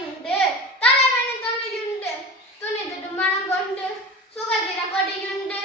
கொடியுண்டு தலைவனின் துணையுண்டு. துணிந்துட்டு மனம் கொண்டு சுகதிர கொடியுண்டு.